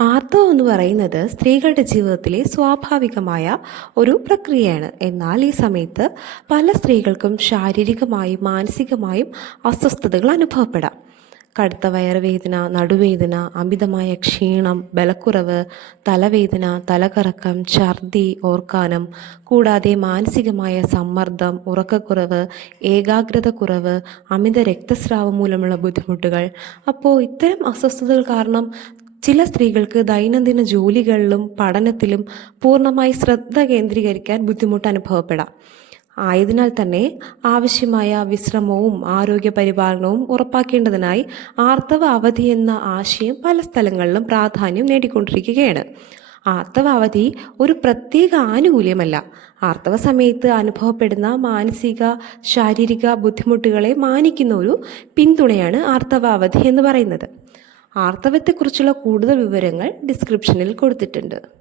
ആർത്തവം എന്ന് പറയുന്നത് സ്ത്രീകളുടെ ജീവിതത്തിലെ സ്വാഭാവികമായ ഒരു പ്രക്രിയയാണ്. എന്നാൽ ഈ സമയത്ത് പല സ്ത്രീകൾക്കും ശാരീരികമായും മാനസികമായും അസ്വസ്ഥതകൾ അനുഭവപ്പെടാം. കടുത്ത വയറുവേദന, നടുവേദന, അമിതമായ ക്ഷീണം, ബലക്കുറവ്, തലവേദന, തലകറക്കം, ഛർദി, ഓർക്കാനം, കൂടാതെ മാനസികമായ സമ്മർദ്ദം, ഉറക്കക്കുറവ്, ഏകാഗ്രത കുറവ്, അമിത രക്തസ്രാവം മൂലമുള്ള ബുദ്ധിമുട്ടുകൾ. അപ്പോൾ ഇത്തരം അസ്വസ്ഥതകൾ കാരണം ചില സ്ത്രീകൾക്ക് ദൈനംദിന ജോലികളിലും പഠനത്തിലും പൂർണ്ണമായി ശ്രദ്ധ കേന്ദ്രീകരിക്കാൻ ബുദ്ധിമുട്ട് അനുഭവപ്പെടാം. ആയതിനാൽ തന്നെ ആവശ്യമായ വിശ്രമവും ആരോഗ്യ പരിപാലനവും ഉറപ്പാക്കേണ്ടതിനായി ആർത്തവ അവധി എന്ന ആശയം പല സ്ഥലങ്ങളിലും പ്രാധാന്യം നേടിക്കൊണ്ടിരിക്കുകയാണ്. ആർത്തവ അവധി ഒരു പ്രത്യേക ആനുകൂല്യമല്ല. ആർത്തവ സമയത്ത് അനുഭവപ്പെടുന്ന മാനസിക ശാരീരിക ബുദ്ധിമുട്ടുകളെ മാനിക്കുന്ന ഒരു പിന്തുണയാണ് ആർത്തവ അവധി എന്ന് പറയുന്നത്. ആർത്തവത്തെക്കുറിച്ചുള്ള കൂടുതൽ വിവരങ്ങൾ ഡിസ്ക്രിപ്ഷനിൽ കൊടുത്തിട്ടുണ്ട്.